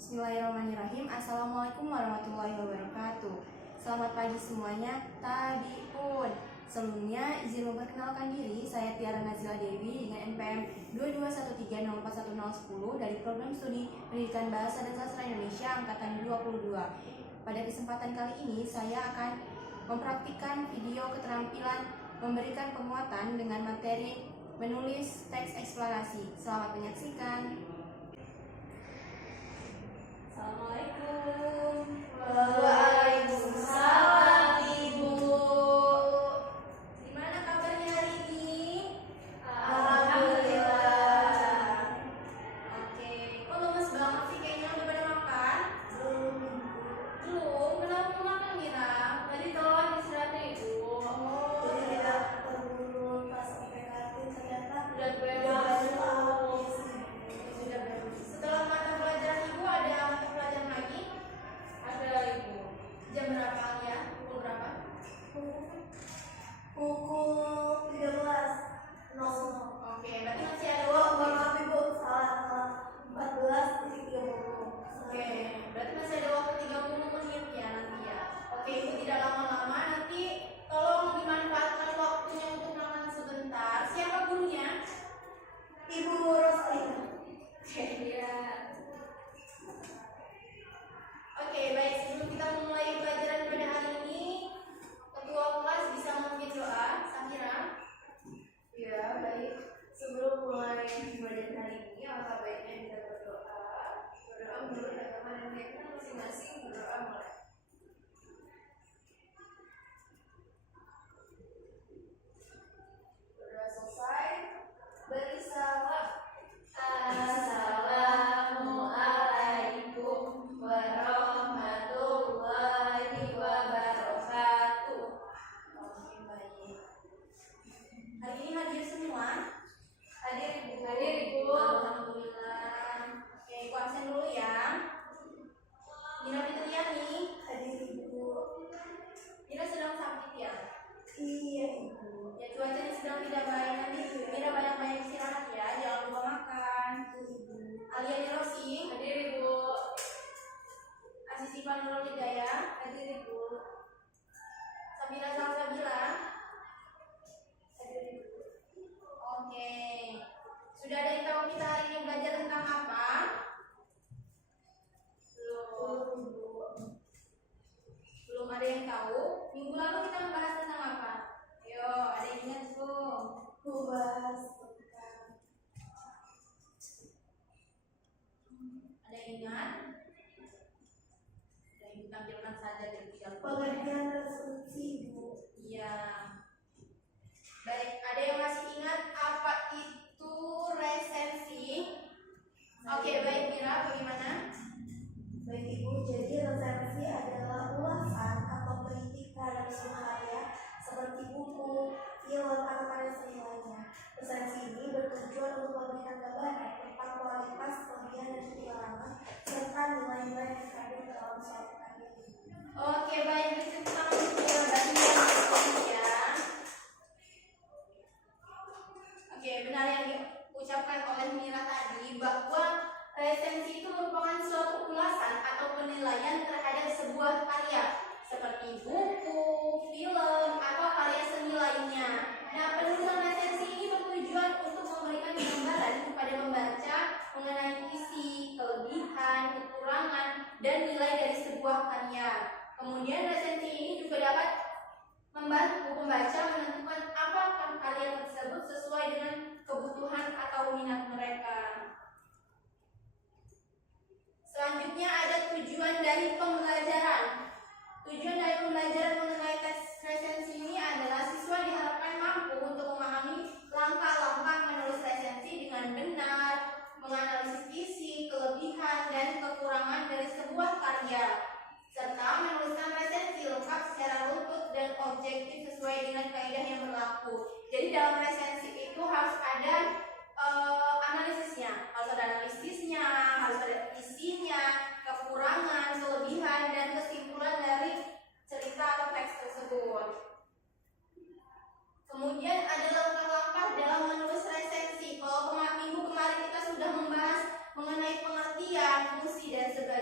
Bismillahirrahmanirrahim. Assalamualaikum warahmatullahi wabarakatuh. Selamat pagi semuanya. Tadi pun sebelumnya izin memperkenalkan diri. Saya Tiara Nazila Dewi dengan NPM 221304110 dari Program Studi Pendidikan Bahasa dan Sastra Indonesia Angkatan 22. Pada kesempatan kali ini saya akan mempraktikkan video keterampilan memberikan penguatan dengan materi menulis teks eksplanasi. Selamat menyaksikan. Assalamualaikum. Waalaikumsalam, Ibu. Gimana kabarnya hari ini? Alhamdulillah. Oke, kok lemes banget sih? Kayaknya udah pada makan? Belum. Kenapa belum makan, Mira? Tadi telat istirahatnya, Ibu. Jadi kita perlu pas sampai kantin ternyata udah habis. sudah beres. Setelah mata pelajaran Ibu ada mata pelajaran lagi? Ada, Ibu. Jam berapa ya? Pukul berapa? Pukul 13.00. Oke, berarti masih ada Oh, waktu. maaf Ibu, salah. 14.30. Oke, berarti masih ada waktu 30 menit ya nanti ya. Oke, Ibu tidak lama-lama, nanti tolong dimanfaatkan waktunya untuk makan sebentar. Siapa gurunya? Ibu Rosalina. Oke, ya. Oke, baik. Sebelum kita memulai pelajaran pada hari ini, ketua kelas bisa memimpin doa. Safira. Ya, baik. Sebelum mulai pelajaran hari ini, alangkah baiknya kita berdoa. Berdoa menurut agama dan keyakinan masing-masing. Berdoa mulai. Berdoa selesai. Beri salam. Assalamualaikum warahmatullahi wabarakatuh. Oke, baik. Hari ini hadir semua? Hadir Ibu. Hadir Ibu. Alhamdulillah. Oke, Ibu absen dulu ya. Mira Fitriani. Hadir Ibu. Mira sedang sakit ya? Iya Ibu. Ya, cuacanya sedang tidak baik. Nanti Mira banyak-banyak istirahat ya. Jangan lupa makan. Alia Rosi. Hadir Ibu. Asisi Nurul Hidayah. Hadir Ibu. Sabila Salsabila. Hadir Ibu. Oke. Sudah ada yang tahu kita hari ini belajar tentang apa? Belum ada yang tahu. Minggu lalu kita membahas tentang apa? Ayo, ada yang ingat belum? Bahas Ada yang ingat? Ada yang tampilkan saja dari tidak pengertian resolusi Ibu. Iya. Baik, ada yang masih ingat apa itu resensi? Oke, baik Mira, bagaimana? Baik Ibu, jadi resensi adalah ulasan atau kritik terhadap suatu karya seperti buku, film, atau karya seni lainnya. Resensi ini bertujuan untuk memberikan gambaran tentang kualitas, kelebihan, dan kekurangan serta nilai-nilai yang terkandung dalam suatu karya. Oke, baik, tepuk tangan untuk Mira berarti ya. Oke, benar yang diucapkan oleh Mira tadi bahwa resensi itu merupakan suatu ulasan atau penilaian terhadap sebuah karya seperti buku, film, atau karya seni lainnya. Nah, penulisan resensi ini bertujuan untuk memberikan gambaran kepada pembaca mengenai isi, kelebihan, kekurangan, dan nilai dari sebuah karya. Kemudian resensi ini juga dapat membantu pembaca menentukan apakah karya tersebut sesuai dengan kebutuhan atau minat mereka. Selanjutnya ada tujuan dari pembelajaran. Tujuan dari pembelajaran mengenai tes resensi ini adalah siswa diharapkan mampu untuk memahami langkah-langkah menulis resensi dengan benar, menganalisis isi, kelebihan, dan kekurangan dari sebuah karya, serta menuliskan resensi lengkap secara runtut dan objektif sesuai dengan kaidah yang berlaku. Jadi dalam resensi itu harus ada analisisnya, harus ada analisisnya, harus ada isinya, kekurangan, kelebihan, dan kesimpulan dari cerita atau teks tersebut. Kemudian ada langkah-langkah dalam menulis resensi. Kalau minggu kemarin kita sudah membahas mengenai pengertian, fungsi, dan sebagainya.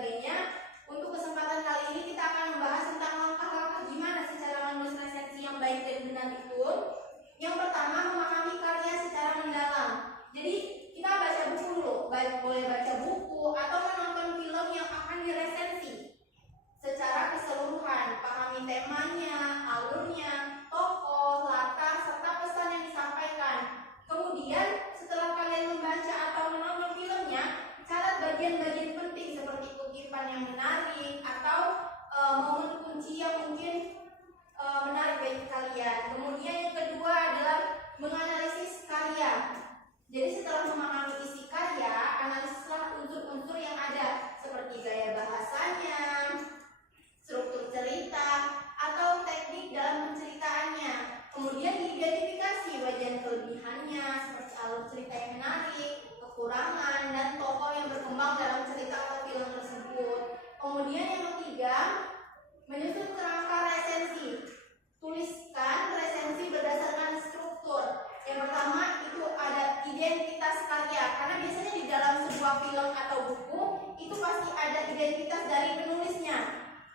sebuah film atau buku itu pasti ada identitas dari penulisnya,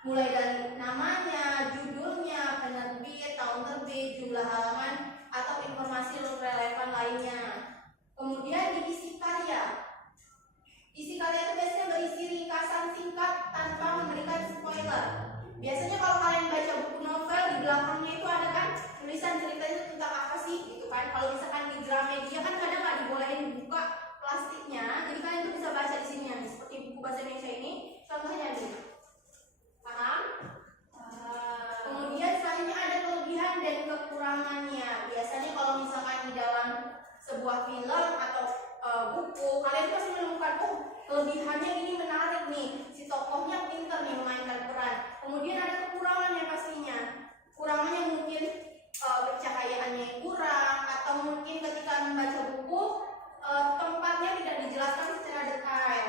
mulai dari namanya, judulnya, penerbit, tahun terbit, jumlah halaman, atau informasi relevan lainnya. Kemudian di isi karya. Isi karya itu biasanya berisi ringkasan singkat tanpa memberikan spoiler. Biasanya kalau kalian baca buku novel, di belakangnya itu ada kan tulisan ceritanya tentang apa sih gitu kan. Kalau misalkan di Gramedia kan kadang nggak dibolehin buka plastiknya, jadi kalian tuh bisa baca di sini nih, seperti buku bahasa Indonesia ini. Contohnya nih, paham? Kemudian selanjutnya ada kelebihan dan kekurangannya. Biasanya kalau misalkan di dalam sebuah film atau buku, kalian pasti menemukan kelebihannya ini menarik nih, si tokohnya pintar nih memainkan peran. Kemudian ada kekurangannya pastinya. Kurangannya mungkin pencahayaannya yang kurang, atau mungkin ketika membaca buku tempatnya tidak dijelaskan secara detail.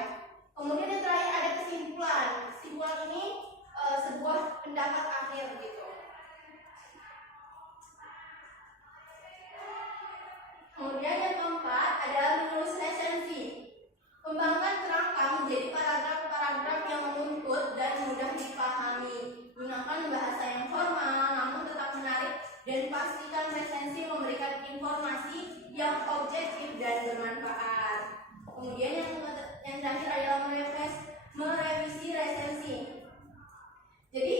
Kemudian yang terakhir ada kesimpulan. Kesimpulan ini sebuah pendapat akhir gitu. Kemudian yang keempat adalah menulis resensi. Kembangkan kerangka menjadi paragraf-paragraf yang menuntut dan mudah dipahami. Gunakan bahasa yang formal namun tetap menarik, dan pastikan resensi memberikan informasi yang objektif dan bermanfaat. Kemudian yang terakhir adalah merevisi resensi. Jadi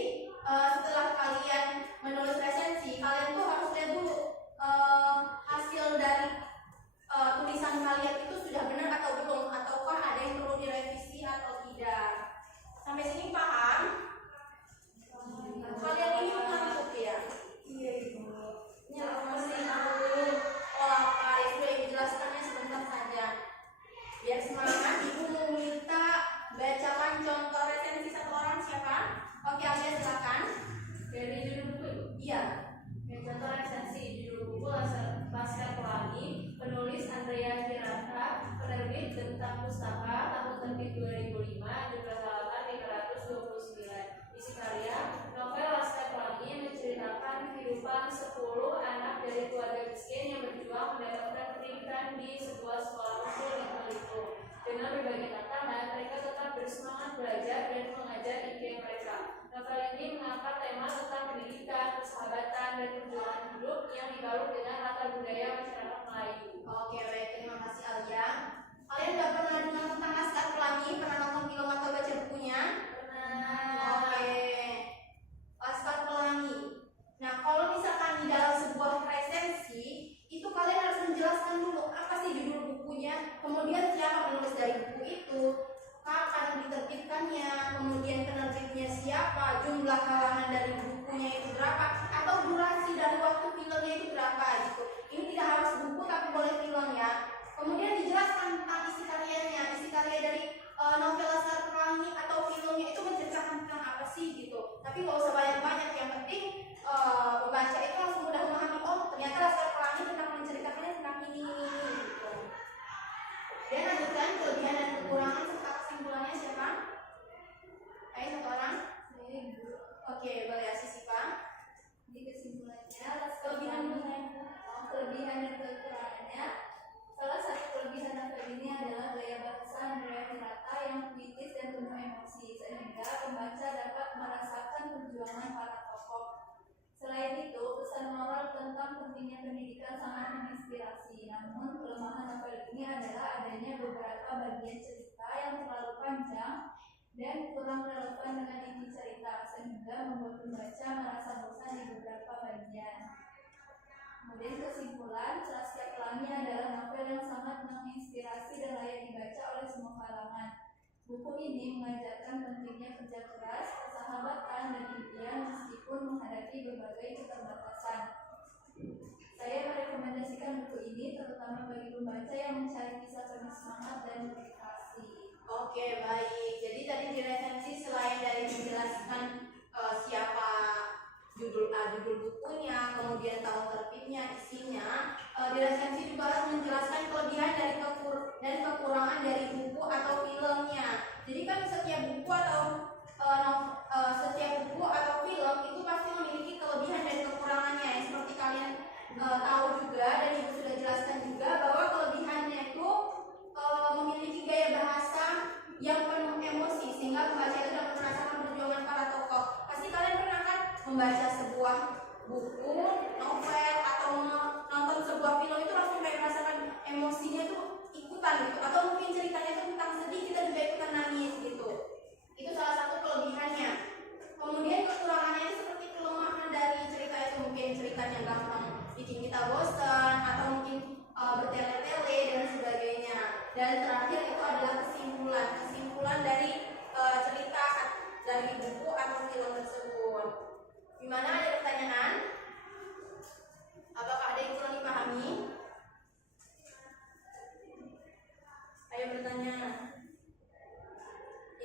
setelah kalian menulis resensi, kalian tuh harus lihat dulu hasil dari tulisan kalian itu sudah benar atau belum, ataukah ada yang perlu direvisi atau tidak. Sampai sini paham? Kalian ini mengantuk ya? Iya Ibu. Ini masih tahu pola karya, sudah Ibu jelaskannya sebentar saja. Biar semangat, Ibu mau minta bacakan contoh resensi satu orang, siapa? Oke, Alia silakan. Dari judul buku. Iya. Contoh resensi judul buku Laskar Pelangi, penulis Andrea Hirata, penerbit Bentang Pustaka, tahun terbit 2005, jumlah halaman 529. Isi karya, novel Laskar Pelangi menceritakan kehidupan 10 anak dari keluarga miskin yang berjuang mendapatkan pendidikan di sebuah sekolah usul di Belitung. Dengan berbagai tantangan, mereka tetap bersemangat belajar dan mengajar ide mereka. Novel ini mengangkat tema tentang pendidikan, persahabatan, dan perjuangan hidup yang dibalut dengan latar budaya masyarakat Melayu. Oke, baik, terima kasih Alia. Kalian udah pernah dengar tentang Laskar Pelangi? Pernah nonton film atau baca bukunya? Oke, Laskar Pelangi. Nah, kalau misalkan di dalam sebuah resensi, itu kalian harus menjelaskan dulu apa sih judul bukunya, kemudian siapa penulis dari buku itu, kapan diterbitkannya, kemudian penerbitnya siapa, jumlah halaman dari bukunya itu berapa, atau durasi dari waktu filmnya itu berapa gitu. Ini tidak harus buku tapi boleh film ya. Kemudian dijelaskan tentang isi karyanya, isi karya dari novel Laskar Pelangi atau filmnya itu menceritakan tentang apa sih gitu. Tapi nggak usah banyak-banyak, yang penting pembaca itu langsung mudah memahami, oh ternyata Laskar Pelangi tentang menceritakannya tentang ini gitu. Dan lanjutkan kelebihan dan kekurangan serta kesimpulannya siapa? Ayo satu orang. Oke, boleh asisi Pak. Di kesimpulannya, Kelebihan dan kekurangannya. Salah satu kelebihan novel ini adalah gaya bahasa Andrea Hirata yang puitis dan penuh emosi, sehingga pembaca dapat merasakan perjuangan para tokoh. Selain itu, pesan moral tentang pentingnya pendidikan sangat menginspirasi. Namun, kelemahan novel ini adalah adanya beberapa bagian cerita yang terlalu panjang dan kurang relevan dengan inti cerita, sehingga membuat pembaca merasa bosan di beberapa bagian. Kemudian kesimpulan, Laskar Pelangi adalah novel yang sangat menginspirasi dan layak dibaca oleh semua kalangan. Buku ini mengajarkan pentingnya kerja keras, persahabatan, dan impian meskipun menghadapi berbagai keterbatasan. Saya merekomendasikan buku ini terutama bagi pembaca yang mencari kisah penuh semangat dan motivasi. Oke, baik. Jadi tadi di resensi selain dari menjelaskan siapa judul bukunya, kemudian tahun terbitnya, isinya, di resensi juga harus menjelaskan kelebihan dan kekurangan dari buku atau filmnya. Jadi kan setiap buku atau film itu pasti memiliki kelebihan dan kekurangannya. Yang seperti kalian tahu juga dan Ibu sudah jelaskan juga bahwa kelebihannya itu memiliki gaya bahasa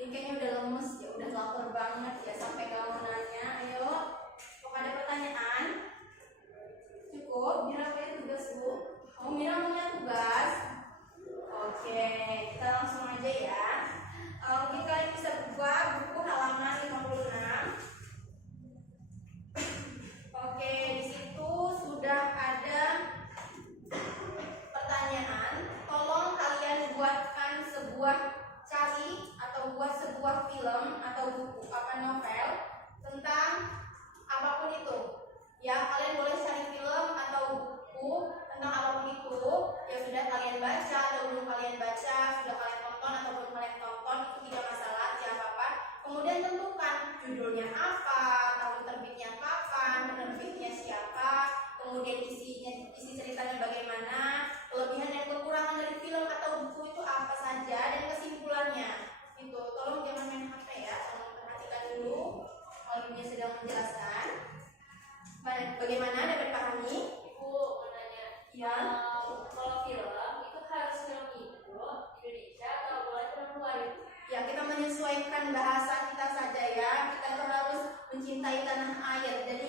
kayaknya udah lemes ya, udah lapar banget ya sampai nggak mau nanya. Ayo, kok ada pertanyaan? Cukup? Mira punya tugas bu. Oh Mira punya tugas. Oke, kita langsung aja ya. Oke, kalian bisa buka buku halaman 56. Oke, di situ sudah ada pertanyaan. Tolong kalian buatkan buat sebuah film atau buku novel tentang apapun itu. Ya, kalian boleh cari film atau buku tentang apapun itu yang sudah kalian baca atau belum kalian baca, sudah kalian tonton atau belum kalian tonton, itu tidak masalah, tidak apa-apa. Kemudian tentukan judulnya apa, tahun terbitnya kapan, penerbitnya siapa, kemudian isi ceritanya bagaimana, kelebihan dan kekurangan dari film atau buku itu apa saja, dan kesimpulannya. Itu tolong jangan main HP ya, tolong perhatikan dulu. Kalau ibunya sedang menjelaskan. Bagaimana, dapat pahami? Ibu mau nanya, Ya. kalau film itu harus film Indonesia atau boleh film luar itu? Ya, kita menyesuaikan bahasa kita saja ya. Kita tuh harus mencintai tanah air. Jadi